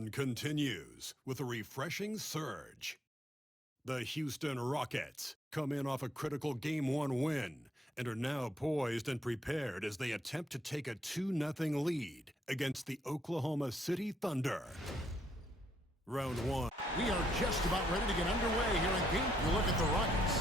run continues with a refreshing surge. The Houston Rockets come in off a critical Game 1 win and are now poised and prepared as they attempt to take a 2-0 lead against the Oklahoma City Thunder. Round 1. We are just about ready to get underway here in Game. You look at the Rockets.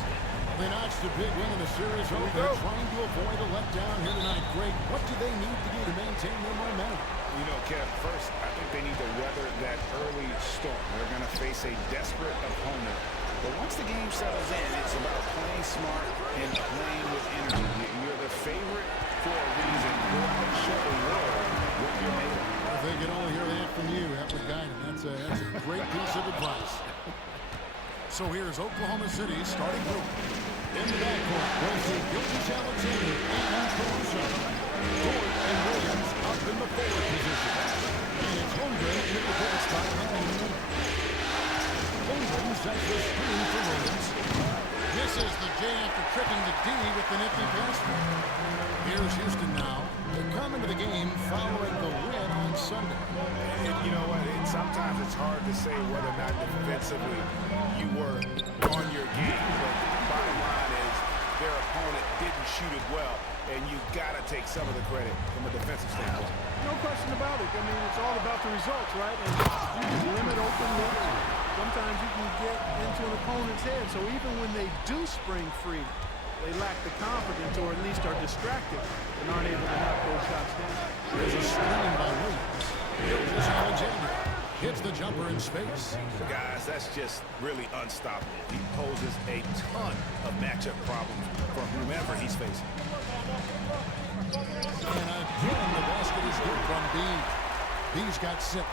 They notched a big win in the series. They're trying to avoid a letdown here tonight. Greg, what do they need to do to maintain their momentum? You know, Kev, first, I think they need to weather that early storm. They're going to face a desperate opponent. But once the game settles in, it's about playing smart and playing with energy. You're the favorite for a reason. Go out and show the world what you're made of. If they could only hear that from you, that would guide them. That's a great piece of advice. So here's Oklahoma City's starting group. In the backcourt, we'll see Alexander and Caruso. Dort and Williams up in the forward position. And it's Holmgren in the pivot spot behind the middle. Holmgren sets the screen for Williams. Misses the J after tricking the D with the nifty pass. Here's Houston now. They come into the game following the win on Sunday. And you know what? Sometimes it's hard to say whether or not defensively you were on your game. But the bottom line is their opponent didn't shoot it well, and you got to take some of the credit from a defensive standpoint. No question about it. I mean, it's all about the results, right? And you can limit open looks. Sometimes you can get into an opponent's head. So even when they do spring free, they lack the confidence or at least are distracted and aren't able to knock those shots down. There's a screen by Williams. Here's Alexander. Hits the jumper in space. Guys, that's just really unstoppable. He poses a ton of matchup problems for whomever he's facing. And again, the basket is good from B. B's got 6.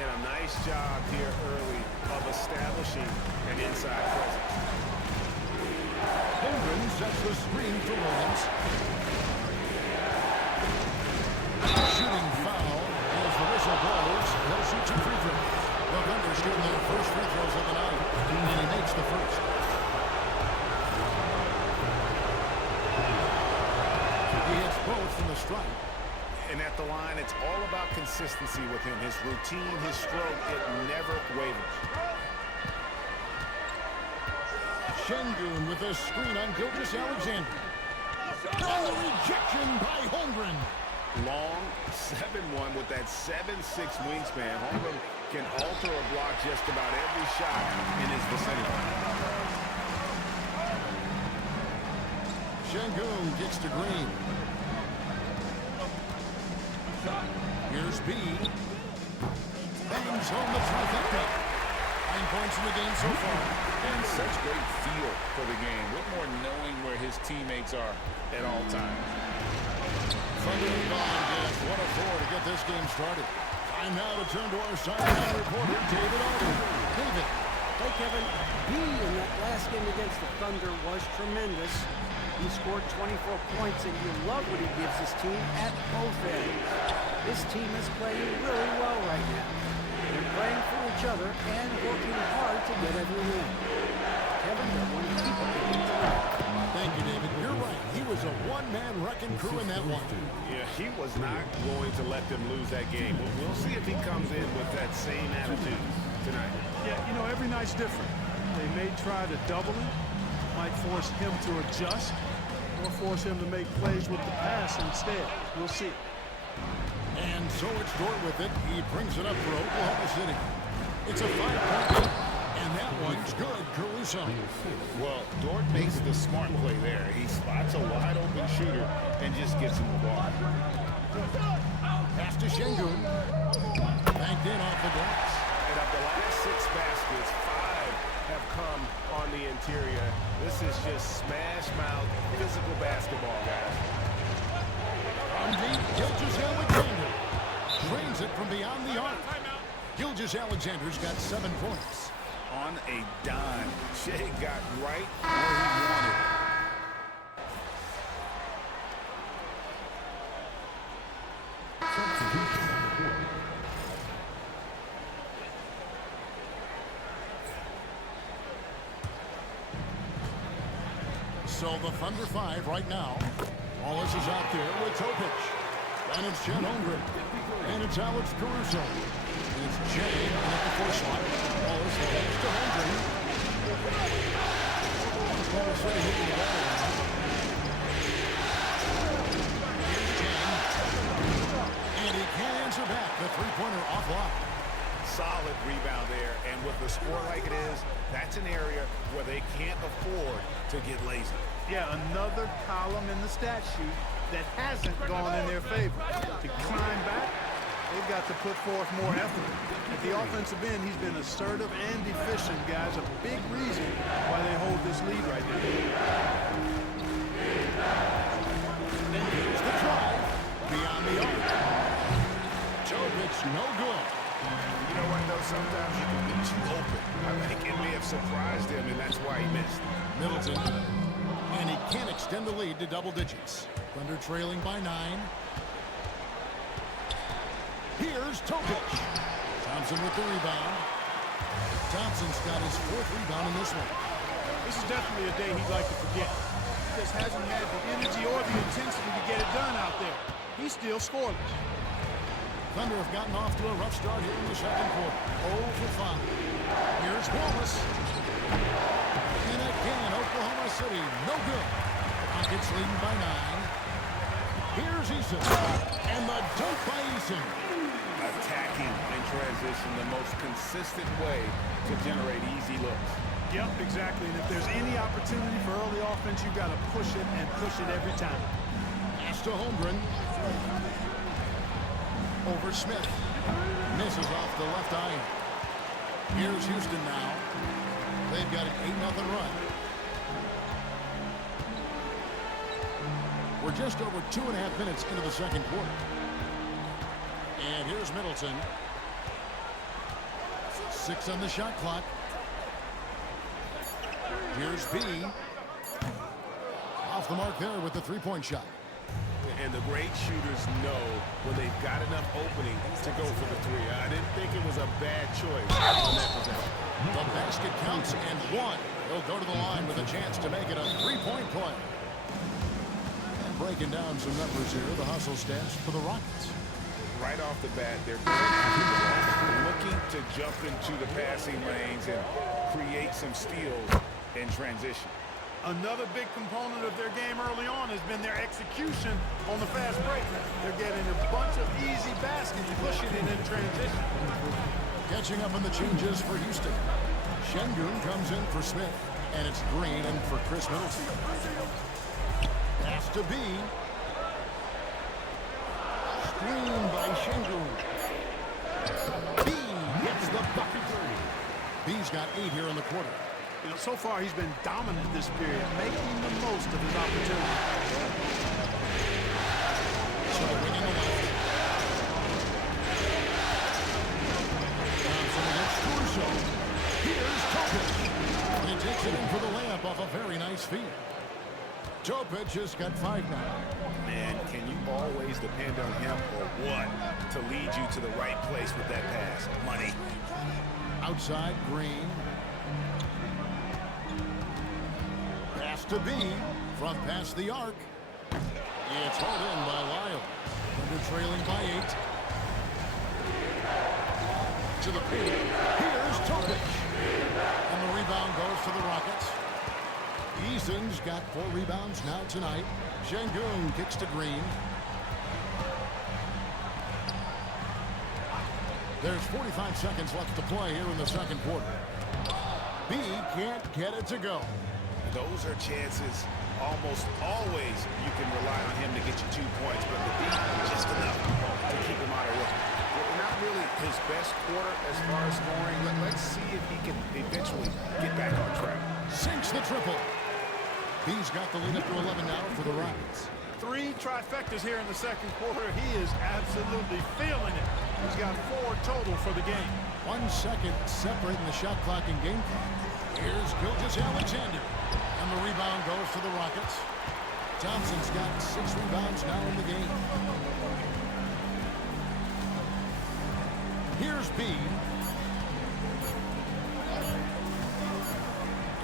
And a nice job here early of establishing an inside presence. Holmgren sets the screen for Williams. Shooting foul as the whistle blows. He'll shoot 2 free throws. The Thunder shooting their first free throws of the night, and he makes the first. He hits both from the stripe. And at the line, it's all about consistency with him. His routine, his stroke, it never wavers. Şengün with a screen on Alexander. And the rejection by Holmgren. Long 7-1 with that 7'6" wingspan. Holmgren can alter a block just about every shot in his vicinity. Şengün gets to Green. Here's B. Bangs home the trifecta. 9 points in the game so far. And such great feel for the game. Whitmore knowing where his teammates are at all times. Thunder rebound again. What a 4 to get this game started. Time now to turn to our sideline reporter, David Alden. David. Hey, Kevin. B in that last game against the Thunder was tremendous. He scored 24 points, and you love what he gives his team at both ends. This team is playing really well right now. They're playing for each other and working hard to get every win. Kevin, they're going to keep it tonight. Thank you, David. You're right. He was a one-man wrecking crew in that one. Yeah, he was not going to let them lose that game. We'll see if he comes in with that same attitude tonight. Yeah, you know, every night's different. They may try to double him, might force him to adjust, or force him to make plays with the pass instead. We'll see. And so it's Dort with it. He brings it up for Oklahoma City. It's a 5-point lead, and that one's good, Caruso. Well, Dort makes the smart play there. He spots a wide-open shooter and just gives him the ball. Pass to Şengün. Banked in off the glass. And of the last 6 baskets, 5 have come on the interior. This is just smash-mouth physical basketball, guys. On deep, Alexander drains it from beyond the arc. Alexander's got 7 points. On a dime, Shea got right where he wanted. So the Thunder 5 right now. Wallace is out there with Topic. And it's Chet Holmgren. And it's Alex Caruso. It's Jay at the force line. Wallace the pass to Holmgren. Oklahoma City hitting the ball. Here's Jay. And he can answer back. The three-pointer offline. Solid rebound there, and with the score like it is, that's an area where they can't afford to get lazy. Yeah, another column in the stat sheet that hasn't gone in their favor. To climb back, they've got to put forth more effort. At the offensive end, he's been assertive and efficient, guys. A big reason why they hold this lead right now. And here's the drive. Beyond the arc. Jovic, no good. You know what, though? Sometimes you can be too open. I think it may have surprised him, and that's why he missed. Middleton. And he can't extend the lead to double digits. Thunder trailing by 9. Here's Topic. Thompson with the rebound. Thompson's got his 4th rebound in this one. This is definitely a day he'd like to forget. He just hasn't had the energy or the intensity to get it done out there. He's still scoreless. Thunder have gotten off to a rough start here in the second quarter. 0 for 5. Here's Wallace. And again, Oklahoma City, no good. Rockets leading by 9. Here's Eason. And the dunk by Eason. Attacking in transition, the most consistent way to generate easy looks. Yep, exactly. And if there's any opportunity for early offense, you've got to push it and push it every time. Pass to Holmgren. Over Smith. Misses off the left iron. Here's Houston now. They've got an 8-0 run. We're just over 2.5 minutes into the second quarter. And here's Middleton. 6 on the shot clock. Here's B. Off the mark there with the three-point shot. And the great shooters know when they've got enough opening to go for the three. I didn't think it was a bad choice on that possession. The basket counts and 1. He'll go to the line with a chance to make it a three-point play. And breaking down some numbers here, the hustle stats for the Rockets. Right off the bat, they're looking to jump into the passing lanes and create some steals in transition. Another big component of their game early on has been their execution on the fast break. They're getting a bunch of easy baskets, pushing it in transition. Catching up on the changes for Houston. Şengün comes in for Smith, and it's Green in for Chris Middleton. Pass to B. Screen by Şengün. B gets the bucket. B's got 8 here in the quarter. You know, so far he's been dominant this period, making the most of his opportunity. So wing in the left. Thompson against Caruso. Here's Topic. And he takes it in for the layup off a very nice feed. Topic has got 5 now. Man, can you always depend on him or what to lead you to the right place with that pass? Money. Outside, Green. Pass to B. From past the arc. It's hauled in by Lyle. Thunder trailing by 8. To the paint. Here's Topic. And the rebound goes to the Rockets. Eason's got 4 rebounds now tonight. Şengün kicks to Green. There's 45 seconds left to play here in the second quarter. B can't get it to go. Those are chances almost always you can rely on him to get you 2 points, but the beat just enough to keep him out of it. Not really his best quarter as far as scoring. Let's see if he can eventually get back on track. Sinks the triple. B's got the lead up to 11 now for the Rockets. 3 trifectas here in the second quarter. He is absolutely feeling it. He's got 4 total for the game. 1 second separating the shot clock and game clock. Here's Gilgeous-Alexander. And the rebound goes to the Rockets. Thompson's got 6 rebounds now in the game. Here's B.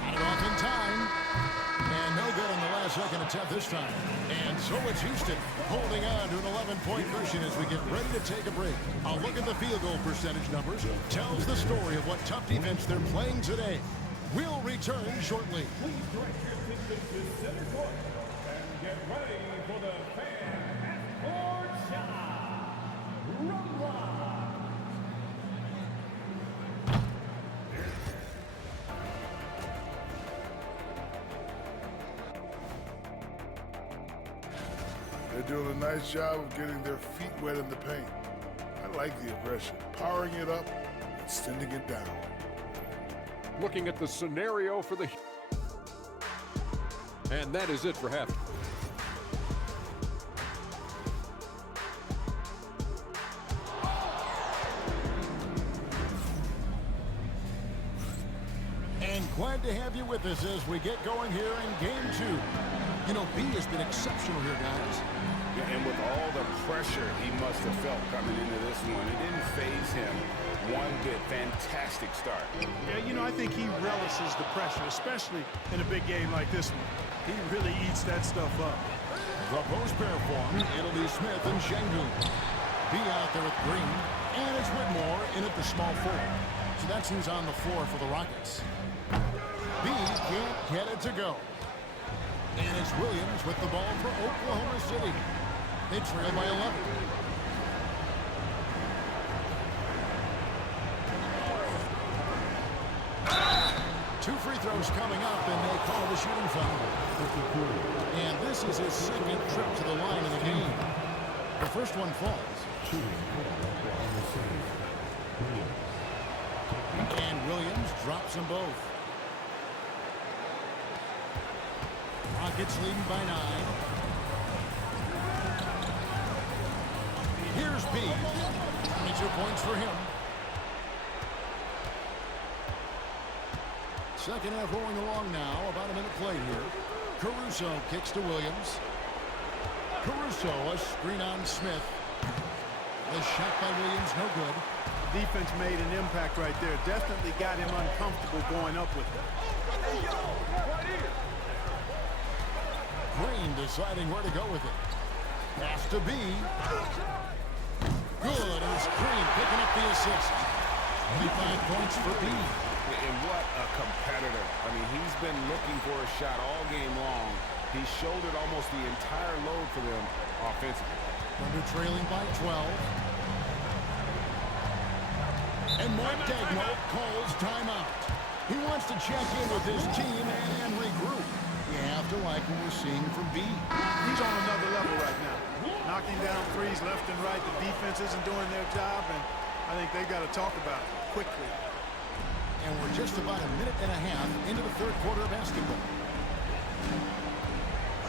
Got it off in time. And no good on the last second attempt this time. And so it's Houston holding on to an 11-point cushion as we get ready to take a break. A look at the field goal percentage numbers tells the story of what tough defense they're playing today. We'll return shortly. Please direct your attention to center court and get ready for the fan half-court shot. Rumble. They're doing a nice job of getting their feet wet in the paint. I like the aggression, powering it up and sending it down. Looking at the scenario for the... And that is it for half. And glad to have you with us as we get going here in Game 2. You know, B has been exceptional here, guys. Yeah, and with all the pressure he must have felt coming into this one, it didn't faze him one bit. Fantastic start. Yeah, you know, I think he relishes the pressure, especially in a big game like this one. He really eats that stuff up. The post pair form, it'll be Smith and Şengün. B out there with Green, and it's Whitmore in at the small forward. So that's who's on the floor for the Rockets. B can't get it to go. And it's Williams with the ball for Oklahoma City. They trail by 11. Two free throws coming up, and they call the shooting foul. And this is his second trip to the line in the game. The first one falls. And Williams drops them both. Rockets leading by 9. Here's B. 22 points for him. Second half rolling along now. About a minute played here. Caruso kicks to Williams. Caruso, a screen on Smith. The shot by Williams, no good. Defense made an impact right there. Definitely got him uncomfortable going up with it. Green deciding where to go with it. Pass to B. Good, and it's Green picking up the assist. 25 points for B. And what a competitor. I mean, he's been looking for a shot all game long. He shouldered almost the entire load for them offensively. Thunder trailing by 12. And Mark Degmo calls timeout. He wants to check in with his team and regroup. You have to like what we're seeing from B. He's on another level right now. Knocking down threes left and right. The defense isn't doing their job, and I think they've got to talk about it quickly. And we're just about a minute and a half into the third quarter of basketball.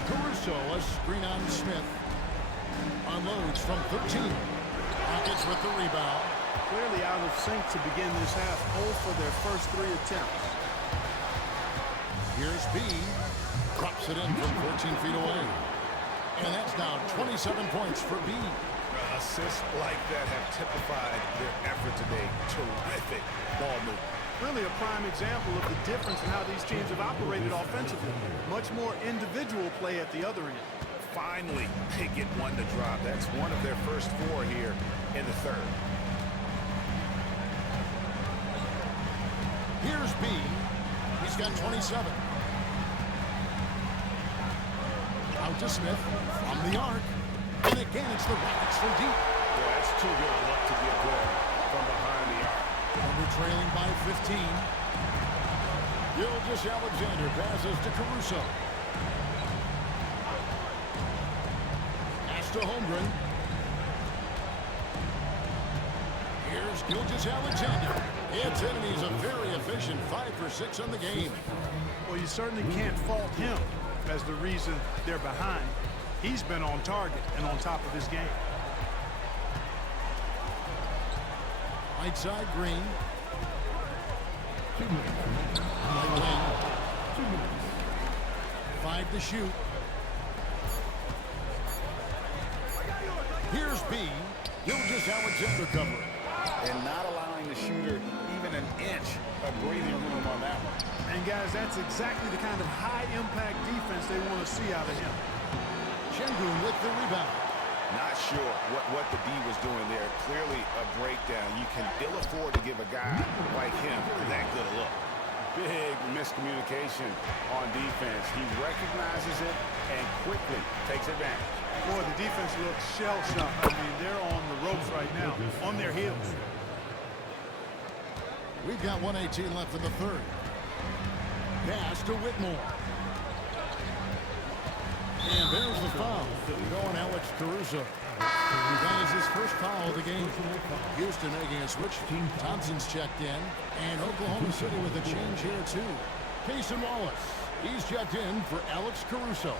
Caruso, a screen on Smith. Unloads from 13. Rockets with the rebound. Clearly out of sync to begin this half. 0 for their first 3 attempts. Here's B. Drops it in from 14 feet away. And that's now 27 points for B. Assists like that have typified their effort today. Terrific ball movement. Really a prime example of the difference in how these teams have operated offensively. Much more individual play at the other end. Finally, they get one to drop. That's one of their first 4 here in the third. Here's B. He's got 27. Out to Smith from the arc. And again, it's the Rockets from deep. Yeah, that's too good a look to get good from behind the arc. Thunder trailing by 15. Gilgeous-Alexander passes to Caruso. Pass to Holmgren. Here's Gilgeous-Alexander. It's in, and he's a very efficient 5 for 6 on the game. Well, you certainly can't fault him as the reason they're behind. He's been on target and on top of his game. Right side, Green. Right wing. 5 to shoot. Here's B. Gilgeous-Alexander covering. And not allowing the shooter even an inch of breathing room on that one. And guys, that's exactly the kind of high-impact defense they want to see out of him. Şengün with the rebound. Not sure what the D was doing there. Clearly a breakdown. You can ill afford to give a guy like him that good a look. Big miscommunication on defense. He recognizes it and quickly takes advantage. Boy, the defense looks shell-shocked. I mean, they're on the ropes right now, on their heels. We've got 1:18 left in the third. Pass to Whitmore. And there's the foul. Going Alex Caruso. That is his first foul of the game. Houston making a switch. Thompson's checked in. And Oklahoma City with a change here too. Payson Wallace. He's checked in for Alex Caruso.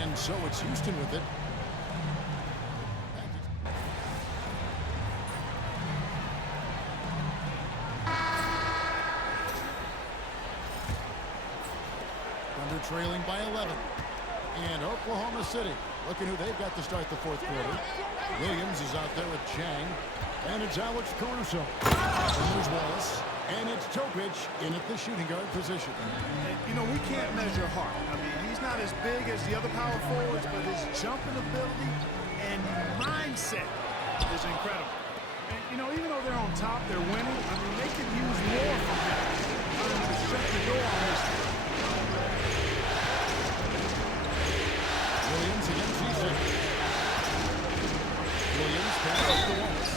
And so it's Houston with it. Trailing by 11. And Oklahoma City looking who they've got to start the fourth quarter. Williams is out there with Chang. And it's Alex Caruso. And there's Wallace. And it's Topic in at the shooting guard position. And, you know, we can't measure Hart. I mean, he's not as big as the other power forwards, but his jumping ability and mindset is incredible. And, you know, even though they're on top, they're winning. I mean, they could use more from him. To shut the door on this team. Williams against Eason. Williams passes to Wallace.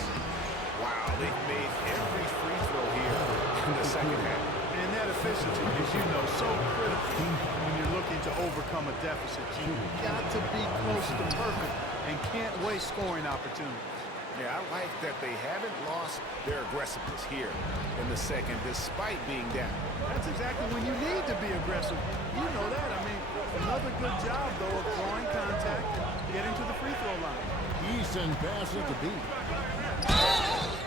Wow, they've made every free throw here in the second half. And that efficiency, as you know, so critical when you're looking to overcome a deficit. You've got to be close to perfect and can't waste scoring opportunities. Yeah, I like that they haven't lost their aggressiveness here in the second, despite being down. That's exactly when you need to be aggressive. You know that. I mean, another good job, though, of drawing contact and getting to the free throw line. Eason passes to B.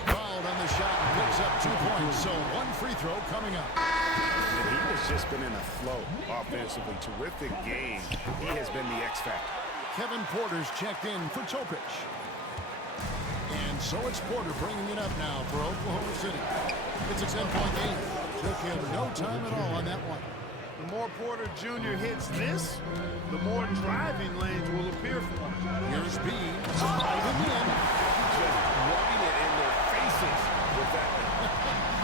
Fouled on the shot, picks up 2 points, so one free throw coming up. And he has just been in a flow offensively. Terrific game. He has been the X factor. Kevin Porter's checked in for Topic. And so it's Porter bringing it up now for Oklahoma City. It's a 10-point game. Took him no time at all on that one. The more Porter Jr. hits this, the more driving lanes will appear for him. Here's B. Driving in. Just rubbing it in their faces with that.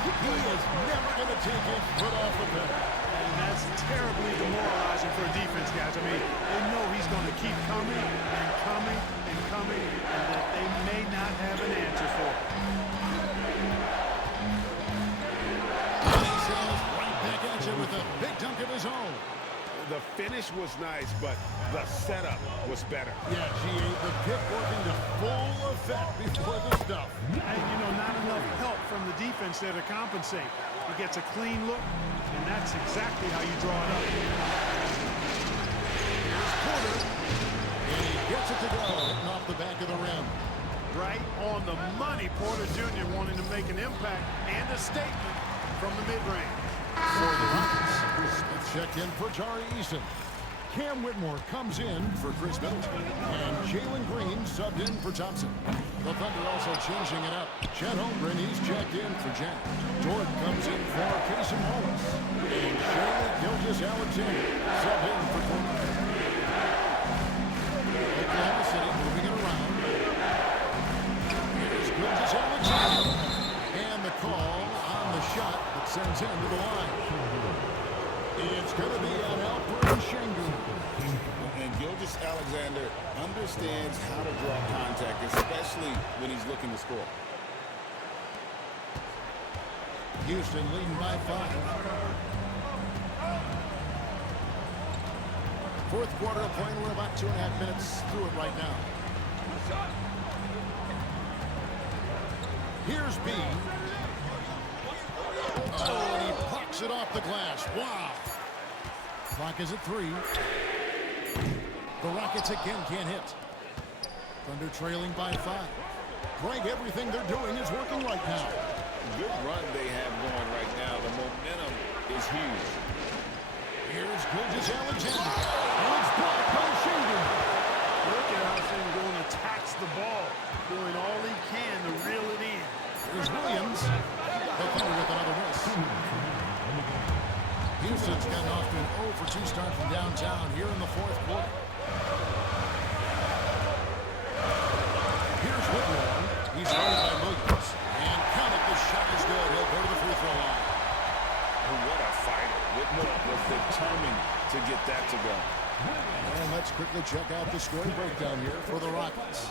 He is never going to take his foot off the pedal. And that's terribly demoralizing for a defense, guys. I mean, they know he's going to keep coming and coming and coming, and that they may not have an answer for it. Right back at you with a big dunk of his own. The finish was nice, but the setup was better. Yeah, GA, the pick working to full effect before the stuff. And, you know, not enough help from the defense there to compensate. He gets a clean look, and that's exactly how you draw it up. Here's Porter. And he gets it to go, hitting off the back of the rim. Right on the money, Porter Jr. wanting to make an impact and a statement from the mid-range. For the Rockets, Smith checked in for Tari Eason. Cam Whitmore comes in for Chris Middleton. And Jalen Green subbed in for Thompson. The Thunder also changing it up. Chet Holmgren, he's checked in for Jack. Jordan comes in for Payson Wallace. And Shane Gilgeous-Alexander subbed in for Portland. Oklahoma City moving it around. Here's Gilgeous-Alexander. And the call on the shot that sends him to the line. It's going to be on Alperen Şengün. And Gilgeous-Alexander understands how to draw contact, especially when he's looking to score. Houston leading by 5. Fourth quarter of play. We're about 2.5 minutes through it right now. Here's B. Oh, and he pucks it off the glass. Wow. Clock is at 3. The Rockets again can't hit. Thunder trailing by 5. Greg, everything they're doing is working right now. Good run they have going right now. The momentum is huge. Here's Gilgeous-Alexander. And it's blocked by Şengün. Look at how Şengün attacks the ball, doing all he can to reel it in. Marcus Williams. The Thunder with another miss. Houston's gotten off to an 0 for 2 start from downtown here in the fourth quarter. Here's Whitmore. He's guarded by Williams. And count it, the shot is good. He'll go to the free throw line. Oh, what a fighter. Whitmore was determined to get that to go. And let's quickly check out the scoring breakdown here for the Rockets.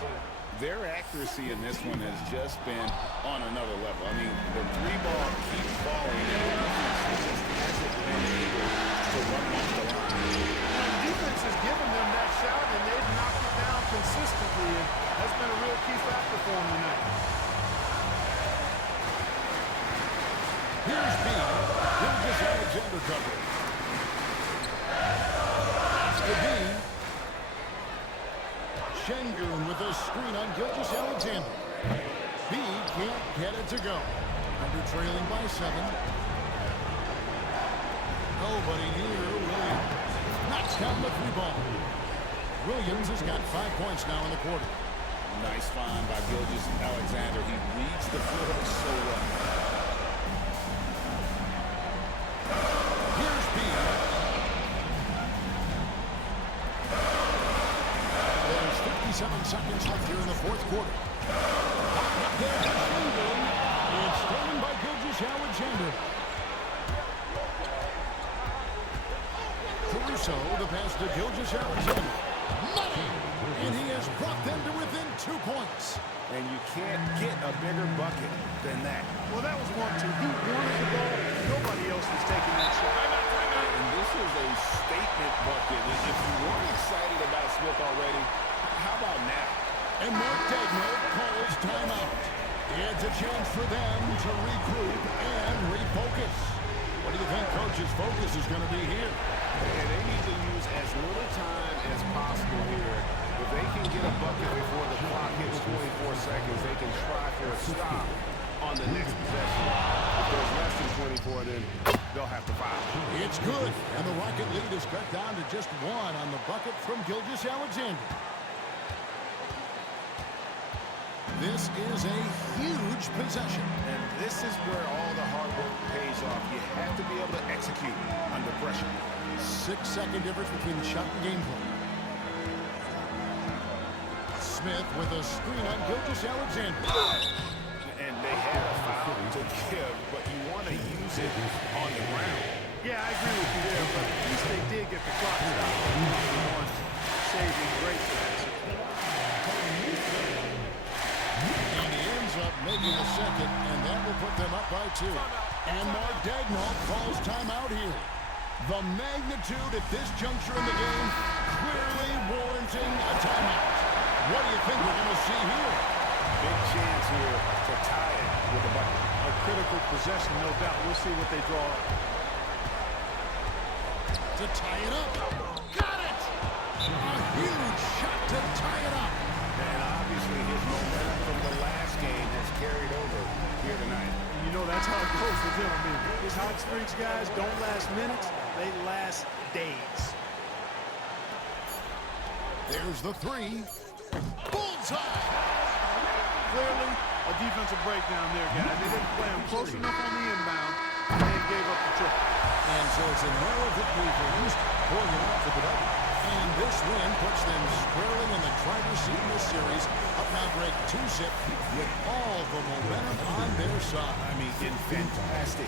Their accuracy in this one has just been on another level. I mean, the three ball keeps falling, and the defense just hasn't been able to run off the line. The defense has given them that shot, and they've knocked it down consistently, and that's been a real key factor for them tonight. Here's B. Gilgeous Alexander coverage. Pass to B. Şengün with a screen on Gilgeous Alexander. B can't get it to go. Under trailing by 7. Nobody near Williams. Knocks down the 3 ball. Williams has got 5 points now in the quarter. Nice find by Gilgeous Alexander. He reads the floor so well. Here's B. There's 57 seconds left here in the fourth quarter. There's Şengün. It's stolen by Gilgeous Alexander. Caruso, the pass to Gilgeous Alexander. Money! And he has brought them to within 2 points. And you can't get a bigger bucket than that. Well, that was 1-2. He wanted the ball. Nobody else was taking that shot. And this is a statement bucket. If you weren't excited about Smith already, how about now? And Mark Degno calls timeout. It's a chance for them to regroup and refocus. What do you think Coach's focus is going to be here? And they need to use as little time as possible here. If they can get a bucket before the clock hits 24 seconds, they can try for a stop on the next possession. If there's less than 24, then they'll have to foul. It's good, and the Rocket lead is cut down to just 1 on the bucket from Gilgeous Alexander. This is a huge possession. And this is where all the hard work pays off. You have to be able to execute under pressure. 6-second difference between the shot and gameplay. Smith with a screen on Gilgeous Alexander. And they had a foul to give, but you want to use it on the ground. Yeah, I agree with you there, but at least they did get the clock stopped. Saving great pass. And he ends up making a second, and that will put them up by 2. And Mark Degno calls timeout here. The magnitude at this juncture in the game clearly warranting a timeout. What do you think we're going to see here? Big chance here to tie it with a bucket. A critical possession, no doubt. We'll see what they draw up. To tie it up. Got it! A huge shot to tie it up. And obviously his momentum from the last game has carried over here tonight. You know, that's how it goes with him. I mean, his hot streaks, guys, don't last minutes. They last days. There's the 3. Bullseye! Clearly, a defensive breakdown there, guys. They didn't play him close enough on the inbound, and then gave up the triple. And so it's a narrow victory for Houston, pulling it off with the W. And this win puts them squarely in the driver's seat in this series, up now break 2-zip with all the momentum on their side. I mean, in fantastic